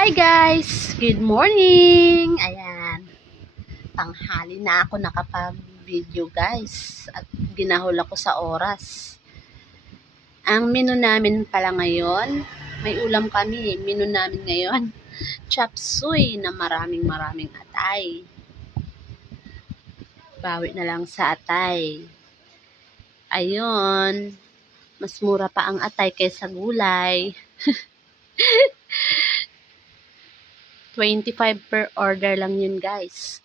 Hi guys! Good morning! Ayan, tanghali na ako nakapag-video guys at ginahol ako sa oras. Ang menu namin pala ngayon, may ulam kami. Menu namin ngayon, chop suey na maraming atay. Bawi na lang sa atay. Ayun, mas mura pa ang atay kaysa gulay. 25 per order lang yun guys.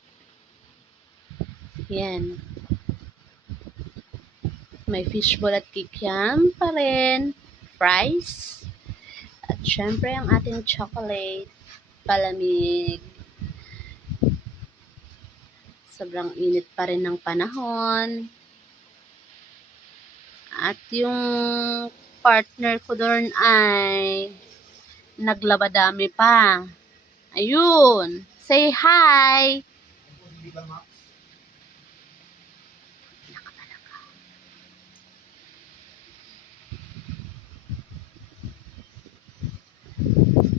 Yan. May fishball at kikiam pa rin. Fries. At syempre ang ating chocolate. Palamig. Sobrang init pa rin ng panahon. At yung partner ko doon ay naglabadami pa. Ayun. Say hi!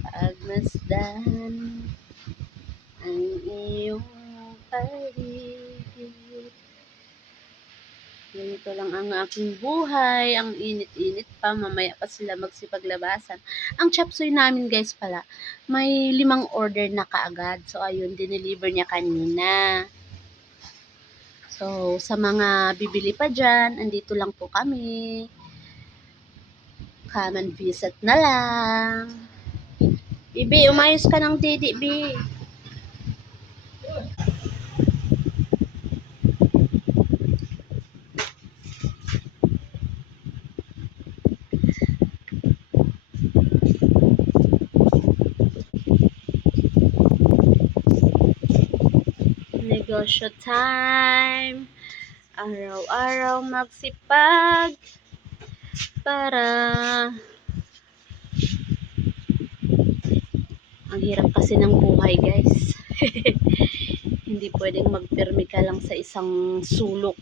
Pagmasdan ang iyong paligid. Ganito lang ang aking buhay. Ang init-init pa. Mamaya pa sila magsipaglabasan. Ang chop suey namin guys pala, may 5 order na kaagad. So ayun, dineliver niya kanina. So sa mga bibili pa dyan, andito lang po kami. Come and visit na lang. Bibi, umayos ka ng didi, Bi. Negosyo time. Araw-araw magsipag para ang hirap kasi ng buhay guys. Hindi pwedeng magpirmi ka lang sa isang sulok.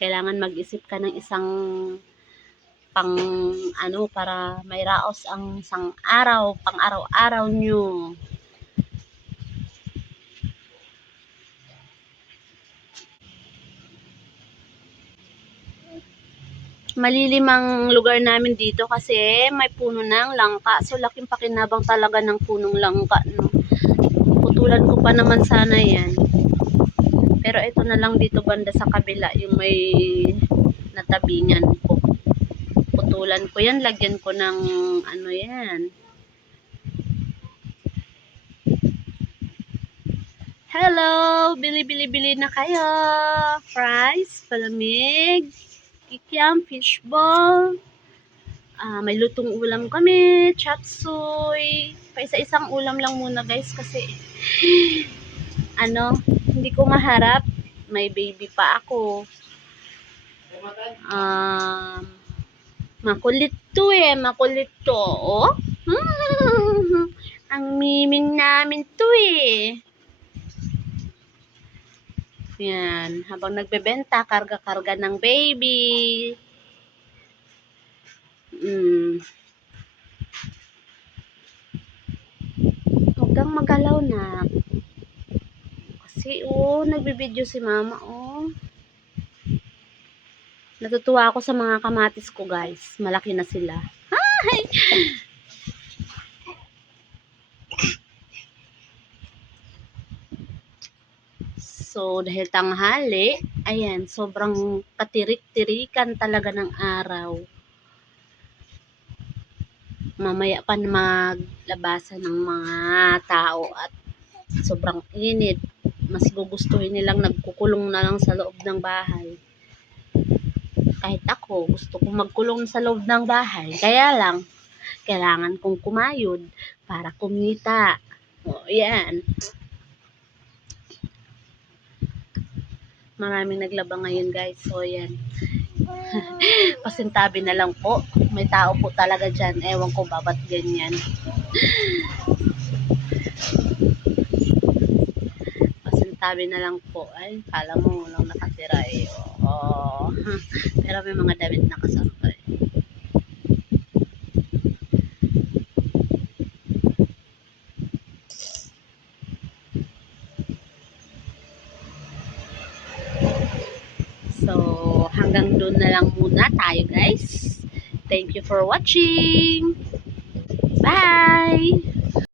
Kailangan mag-isip ka ng isang pang para may raos ang isang araw, pang araw-araw nyo. Malilim ang lugar namin dito kasi may puno ng langka. So, laking pakinabang talaga ng punong langka, no? Putulan ko pa naman sana yan. Pero ito na lang dito banda sa kabila, yung may natabingan ko. Putulan ko yan, lagyan ko ng yan. Hello! Bili na kayo! Fries, palamig, kikiam, fishball. May lutong ulam kami, chop suey. Paisa-isang ulam lang muna guys kasi hindi ko maharap. May baby pa ako. Makulit to makulit to. Oh? Ang miming namin to Yan, habang nagbebenta, karga-karga ng baby. Huwag kang magalaw na. Kasi, nagbibideo si mama, Natutuwa ako sa mga kamatis ko, guys. Malaki na sila. Hi! So, dahil tanghali, ayan, sobrang katirik-tirikan talaga ng araw. Mamaya pa maglabasan ng mga tao at sobrang init. Mas gugustuhin nilang nagkukulong na lang sa loob ng bahay. Kahit ako, gusto kong magkulong sa loob ng bahay. Kaya lang, kailangan kong kumayod para kumita. Yan. Maraming naglaba ngayon guys. So yan. Pasintabi na lang po. May tao po talaga dyan. Ewan ko babat ganyan. Pasintabi na lang po. Ay, kala mo lang nakatira Pero may mga damit na kasampay. So, hanggang doon na lang muna tayo guys. Thank you for watching. Bye!